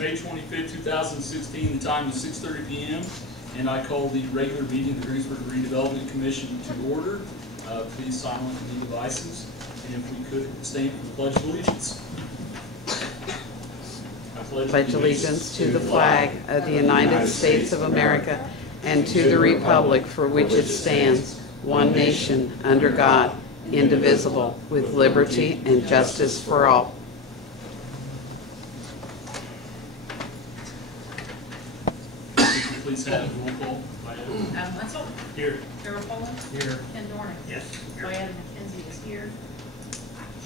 May 25th, 2016. The time is 6:30 p.m. and I call the regular meeting of the Greensburg Redevelopment Commission to order. Please silence any devices, and if we could stand for the Pledge of Allegiance. I pledge allegiance to the flag of the United States of America and to the republic for which it stands, one nation, under God, indivisible, with liberty and justice for all. Please have roll call. Adam Wetzel. Here. Carol Poland. Here. Ken Dornick. Yes. Diana McKenzie is here.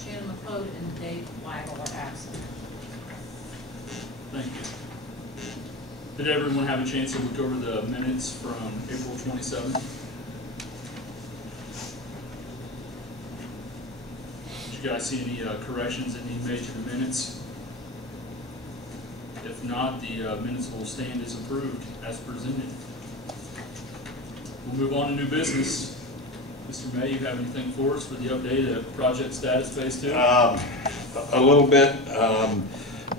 Shannon McLeod and Dave Weigel are absent. Thank you. Did everyone have a chance to look over the minutes from April 27th? Did you guys see any corrections that need made to the minutes? If not, the minutes will stand as approved, as presented. We'll move on to new business. Mr. May, you have anything for us for the update of project status phase 2? A little bit.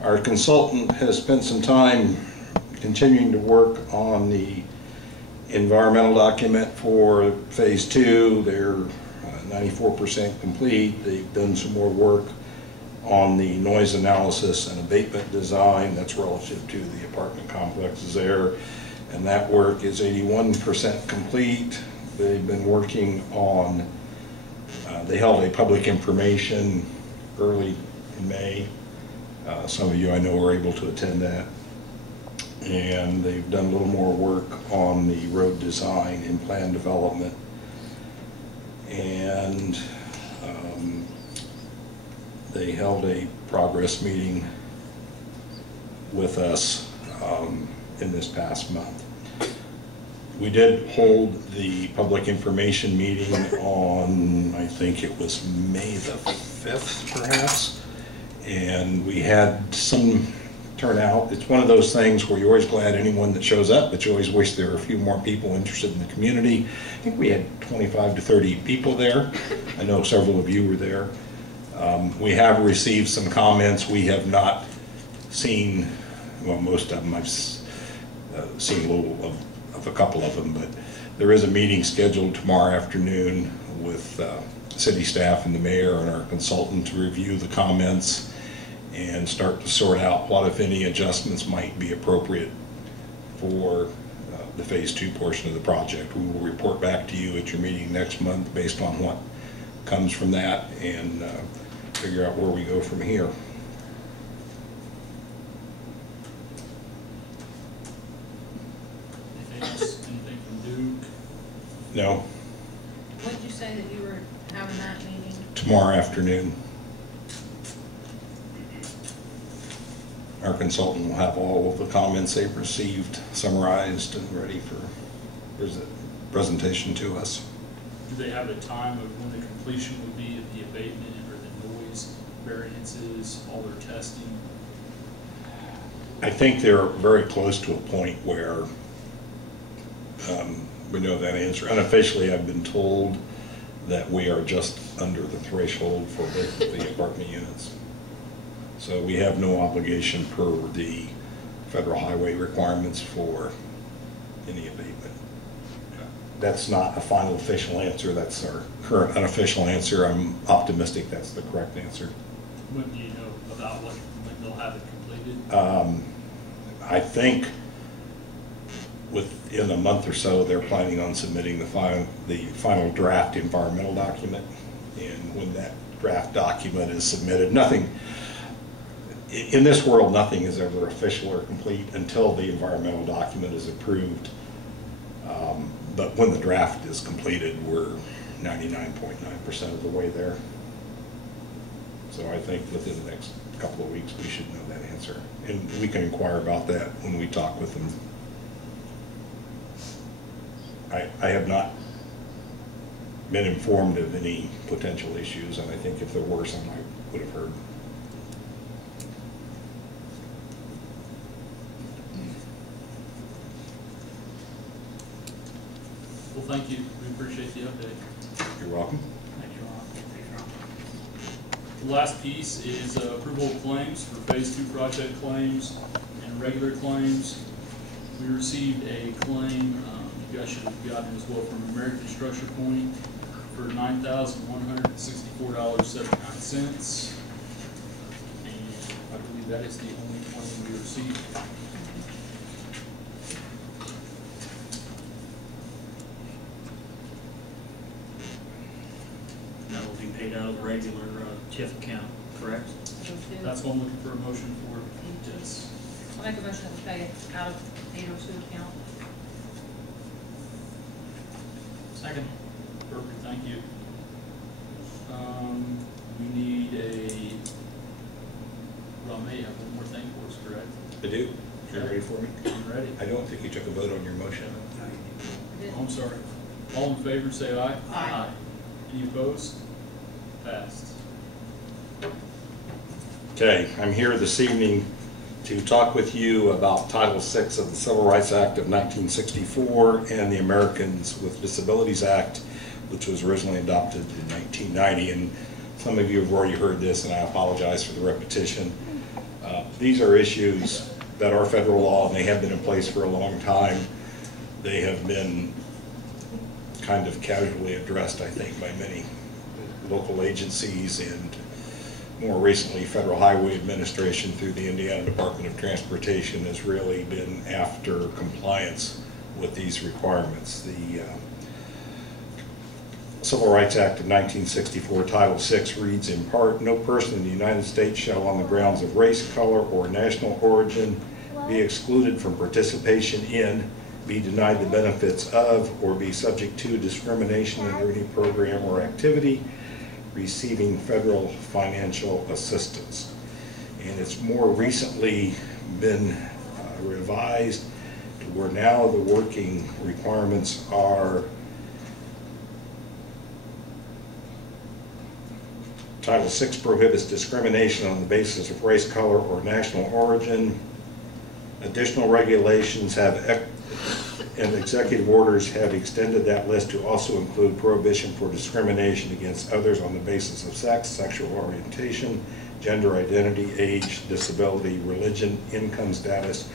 Our consultant has spent some time continuing to work on the environmental document for phase 2. They're 94% complete. They've done some more work on the noise analysis and abatement design that's relative to the apartment complexes there, and that work is 81% complete. They've been working on, they held a public information early in May. Some of you I know were able to attend that, and they've done a little more work on the road design and plan development, and they held a progress meeting with us in this past month. We did hold the public information meeting on, I think it was May the 5th perhaps, and we had some turnout. It's one of those things where you're always glad anyone that shows up, but you always wish there were a few more people interested in the community. I think we had 25 to 30 people there. I know several of you were there. We have received some comments. We have not seen, well, most of them I've seen a little of a couple of them, but there is a meeting scheduled tomorrow afternoon with city staff and the mayor and our consultant to review the comments and start to sort out what, if any, adjustments might be appropriate for the phase 2 portion of the project. We will report back to you at your meeting next month based on what comes from that and figure out where we go from here. Anything else? Anything from Duke? No, When did you say that you were having that meeting? tomorrow afternoon. Our consultant will have all of the comments they've received summarized and ready for presentation to us. Do they have a time of when the completion would be of the abatement or the noise variances, all their testing? I think they're very close to a point where we know that answer. Unofficially, I've been told that we are just under the threshold for both of the apartment units. So we have no obligation per the federal highway requirements for any abatement. That's not a final official answer. That's our current unofficial answer. I'm optimistic that's the correct answer. When do you know about when they'll have it completed? I think within a month or so, they're planning on submitting the final draft environmental document. And when that draft document is submitted, nothing, in this world, nothing is ever official or complete until the environmental document is approved. But when the draft is completed, we're 99.9% of the way there. So I think within the next couple of weeks, we should know that answer. And we can inquire about that when we talk with them. I have not been informed of any potential issues, and I think if there were some, I would have heard. Well, thank you. We appreciate the update. You're welcome. Thank you, Ron. The last piece is approval of claims for phase 2 project claims and regular claims. We received a claim, you guys should have gotten as well, from American Construction Point for $9,164.79. And I believe that is the only claim we received. That will be paid out of the regular TIF account, correct? That's what I'm looking for a motion for. Yes. I'll make a motion to pay it out of 802 account. Second. Perfect, thank you. We need well, I may have one more thing for us, correct? I do. You ready for me? I'm ready. I don't think you took a vote on your motion. Oh, I'm sorry. All in favor, say aye. Aye. Any opposed? Passed. Okay, I'm here this evening to talk with you about Title VI of the Civil Rights Act of 1964 and the Americans with Disabilities Act, which was originally adopted in 1990. And some of you have already heard this, and I apologize for the repetition. These are issues that are federal law, and they have been in place for a long time. They have been kind of casually addressed, I think, by many local agencies and more recently Federal Highway Administration through the Indiana Department of Transportation has really been after compliance with these requirements. The Civil Rights Act of 1964, Title VI reads in part, no person in the United States shall on the grounds of race, color, or national origin be excluded from participation in, be denied the benefits of, or be subject to discrimination under any program or activity receiving federal financial assistance. And it's more recently been revised to where now the working requirements are Title VI prohibits discrimination on the basis of race, color, or national origin. Additional regulations have and executive orders have extended that list to also include prohibition for discrimination against others on the basis of sex, sexual orientation, gender identity, age, disability, religion, income status,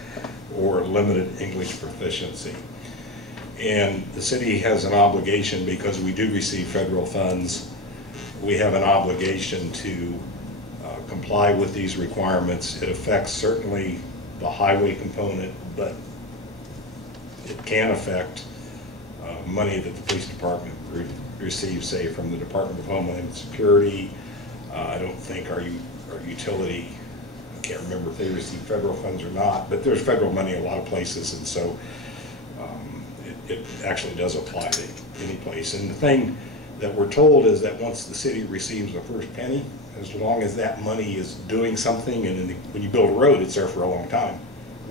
or limited English proficiency. And the city has an obligation, because we do receive federal funds, we have an obligation to comply with these requirements. It affects certainly the highway component, but it can affect money that the police department receives, say, from the Department of Homeland Security. I don't think our utility, I can't remember if they receive federal funds or not, but there's federal money in a lot of places, and so it actually does apply to any place. And the thing that we're told is that once the city receives the first penny, as long as that money is doing something, and when you build a road, it's there for a long time,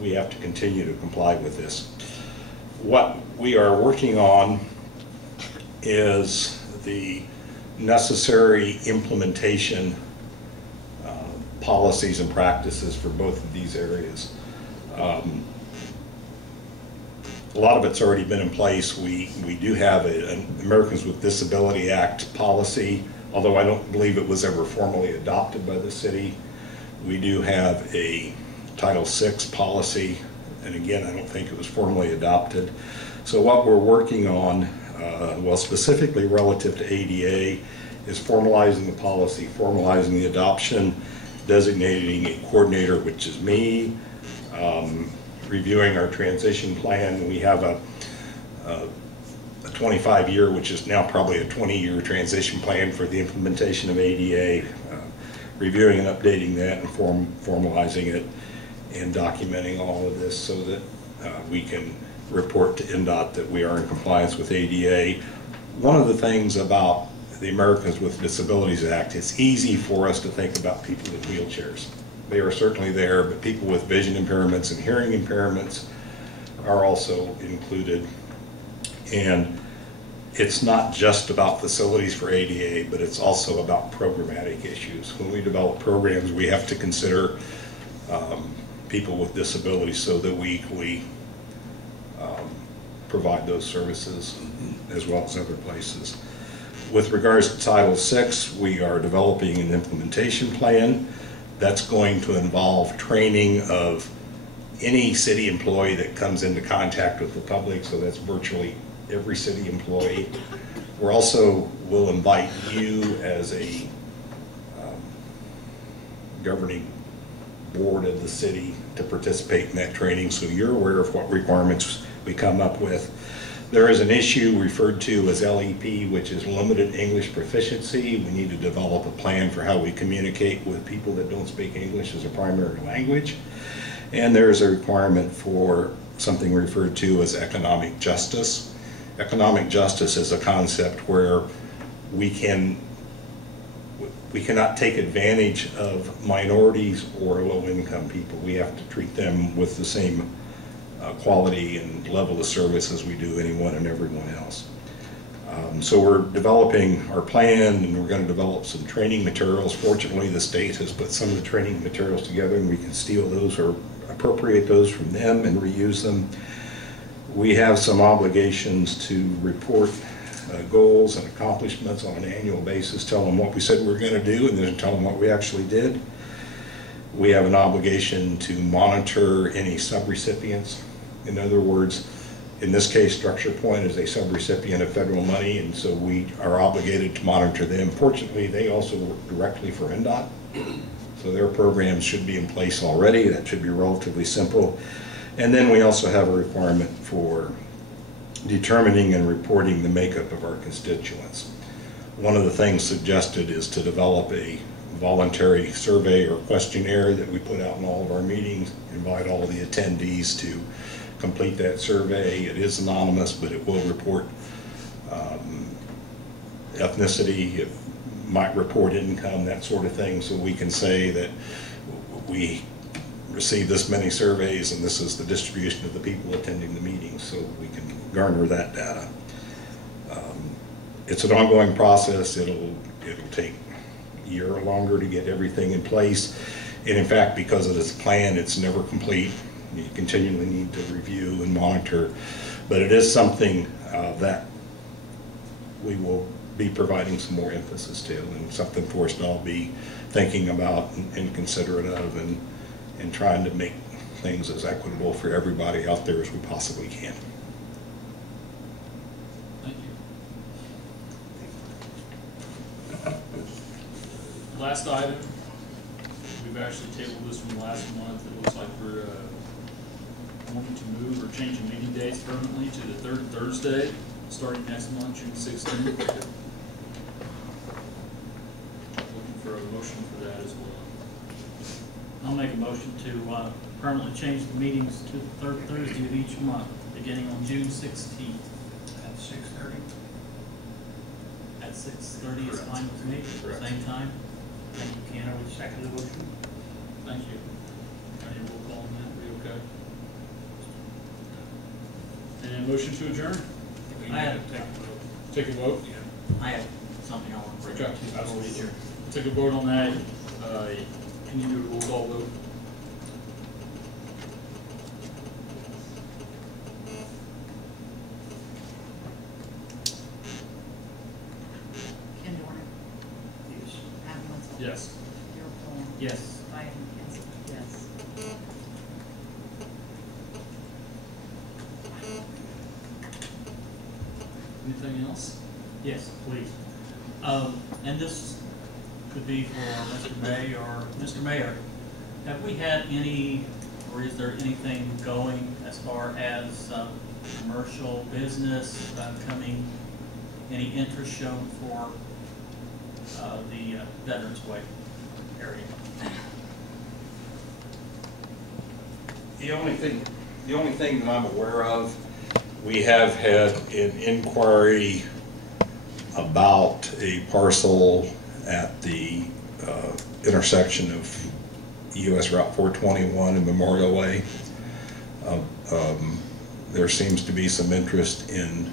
we have to continue to comply with this. What we are working on is the necessary implementation policies and practices for both of these areas. A lot of it's already been in place. We do have an Americans with Disability Act policy, although I don't believe it was ever formally adopted by the city. We do have a Title VI policy, and again, I don't think it was formally adopted. So what we're working on, well, specifically relative to ADA, is formalizing the policy, formalizing the adoption, designating a coordinator, which is me, reviewing our transition plan. We have a 25-year, which is now probably a 20-year transition plan for the implementation of ADA, reviewing and updating that and formalizing it and documenting all of this so that we can report to NDOT that we are in compliance with ADA. One of the things about the Americans with Disabilities Act, it's easy for us to think about people with wheelchairs. They are certainly there, but people with vision impairments and hearing impairments are also included. And it's not just about facilities for ADA, but it's also about programmatic issues. When we develop programs, we have to consider people with disabilities so that we equally provide those services as well as other places. With regards to Title VI, we are developing an implementation plan that's going to involve training of any city employee that comes into contact with the public, so that's virtually every city employee. We're also, will invite you as a governing board of the city to participate in that training, so you're aware of what requirements we come up with. There is an issue referred to as LEP, which is limited English proficiency. We need to develop a plan for how we communicate with people that don't speak English as a primary language. And there is a requirement for something referred to as economic justice. Economic justice is a concept where we cannot take advantage of minorities or low-income people. We have to treat them with the same quality and level of service as we do anyone and everyone else. So we're developing our plan, and we're going to develop some training materials. Fortunately, the state has put some of the training materials together, and we can steal those or appropriate those from them and reuse them. We have some obligations to report goals and accomplishments on an annual basis, tell them what we said we were going to do, and then tell them what we actually did. We have an obligation to monitor any subrecipients. In other words, in this case, Structure Point is a subrecipient of federal money, and so we are obligated to monitor them. Fortunately, they also work directly for NDOT, so their programs should be in place already. That should be relatively simple. And then we also have a requirement for determining and reporting the makeup of our constituents. One of the things suggested is to develop a voluntary survey or questionnaire that we put out in all of our meetings, invite all of the attendees to complete that survey. It is anonymous, but it will report ethnicity, it might report income, that sort of thing, so we can say that we received this many surveys and this is the distribution of the people attending the meetings, so we can garner that data. It's an ongoing process. It'll take a year or longer to get everything in place, and in fact, because of this plan, it's never complete. You continually need to review and monitor, but it is something that we will be providing some more emphasis to, and something for us to all be thinking about and considerate of, and trying to make things as equitable for everybody out there as we possibly can. Thank you. Last item, we've actually tabled this from last month. It looks like we're wanting to move or change the meeting dates permanently to the third Thursday, starting next month, June 16th. Looking for a motion for that as well. I'll make a motion to permanently change the meetings to the third Thursday of each month, beginning on June 16th. At 6:30? At 6:30 is fine with me, Correct. Same time. Thank you, Ken, I would second the motion. Thank you. Any roll call on that? Are we okay? And a motion to adjourn? I had to take a vote. Take a vote? I had something I want to bring Okay, up to you. absolutely. Take a vote on that. Can you do a roll call vote? Ken Dorner, Yes. Adam Wenzel. Yes. Darrell Paul. Yes. Diane McKenzie. Yes. Anything else? Yes, please. And this could be for Mr. May or Mr. Mayor. Have we had any, or is there anything going as far as commercial business coming, any interest shown for the Veterans Way area? The only thing that I'm aware of, we have had an inquiry about a parcel at the intersection of US Route 421 and Memorial Way. There seems to be some interest in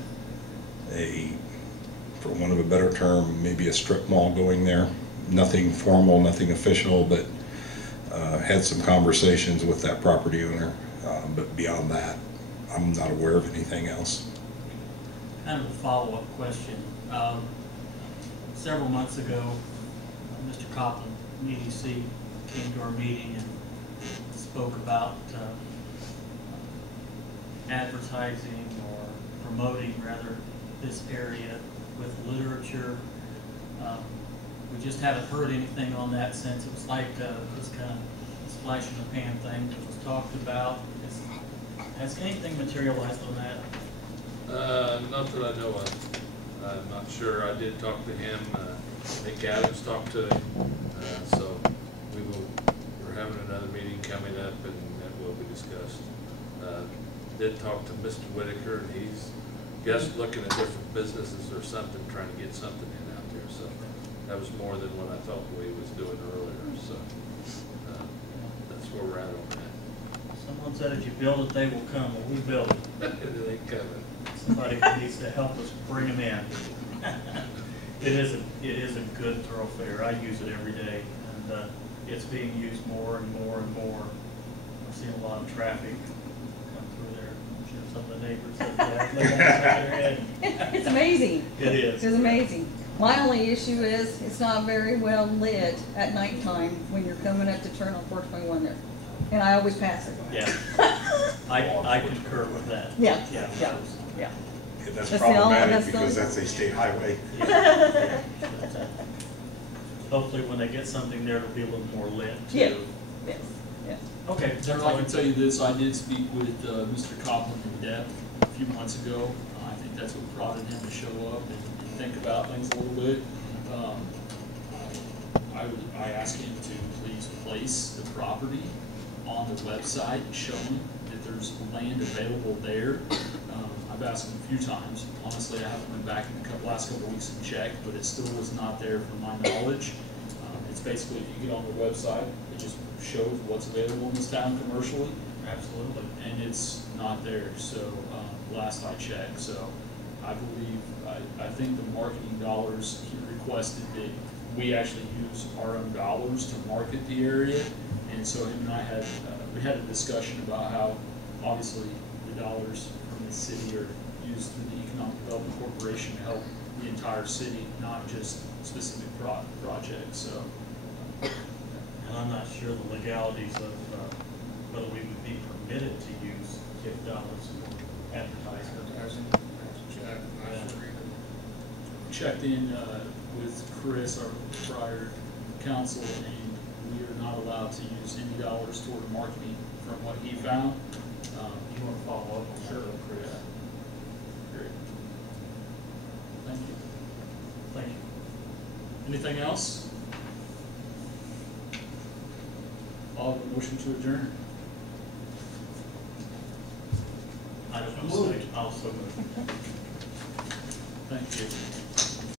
for want of a better term, maybe a strip mall going there. Nothing formal, nothing official, but had some conversations with that property owner. But beyond that, I'm not aware of anything else. Kind of a follow-up question. Several months ago, Mr. Copeland from EDC came to our meeting and spoke about advertising or promoting rather this area with literature. We just haven't heard anything on that since it was like this kind of flash in the pan thing that was talked about. Has anything materialized on that? Not that I know of. I'm not sure. I did talk to him. I think Adams talked to him. So we're having another meeting coming up, and that will be discussed. Did talk to Mr. Whitaker, and he's just looking at different businesses or something, trying to get something in out there. So that was more than what I thought we was doing earlier. So that's where we're at on that. Someone said if you build it, they will come. Well, we build it. It ain't coming. Somebody needs to help us bring them in. It is a good thoroughfare. I use it every day, and it's being used more and more and more. I've seen a lot of traffic come through there. I'm sure some of the neighbors have that laying on the side of their head. It's amazing. It is. It's amazing. My only issue is it's not very well lit at nighttime when you're coming up to turn on 421 there. And I always pass it. Yeah. I concur with that. Yeah, Yeah. yeah, yeah. And that's That's the only- problematic that's the because only- that's a state highway. Yeah. But, hopefully when they get something there, it'll be a little more lit too. Yeah. Yes, yes. Okay. General, I can tell you this, I did speak with Mr. Copland in depth a few months ago. I think that's what prompted him to show up and think about things a little bit. I asked him to please place the property on the website, showing that there's land available there. I've asked him a few times. Honestly, I haven't went back in the last couple of weeks and checked, but it still was not there from my knowledge. It's basically, if you get on the website, it just shows what's available in this town commercially. Absolutely. And it's not there, so, last I checked, so I believe, I think the marketing dollars, he requested that we actually use our own dollars to market the area, and so him and I had, we had a discussion about how, obviously, the dollars from the city are used through the Economic Development Corporation to help the entire city, not just specific projects, so. And I'm not sure the legalities of whether we would be permitted to use TIF dollars for advertising. Checked in with Chris, our prior counsel, and we are not allowed to use any dollars toward marketing from what he found. You want to follow up on that, Chris? Great. Thank you. Thank you. Anything else? I'll have a motion to adjourn. I don't know. I'll so move. Thank you.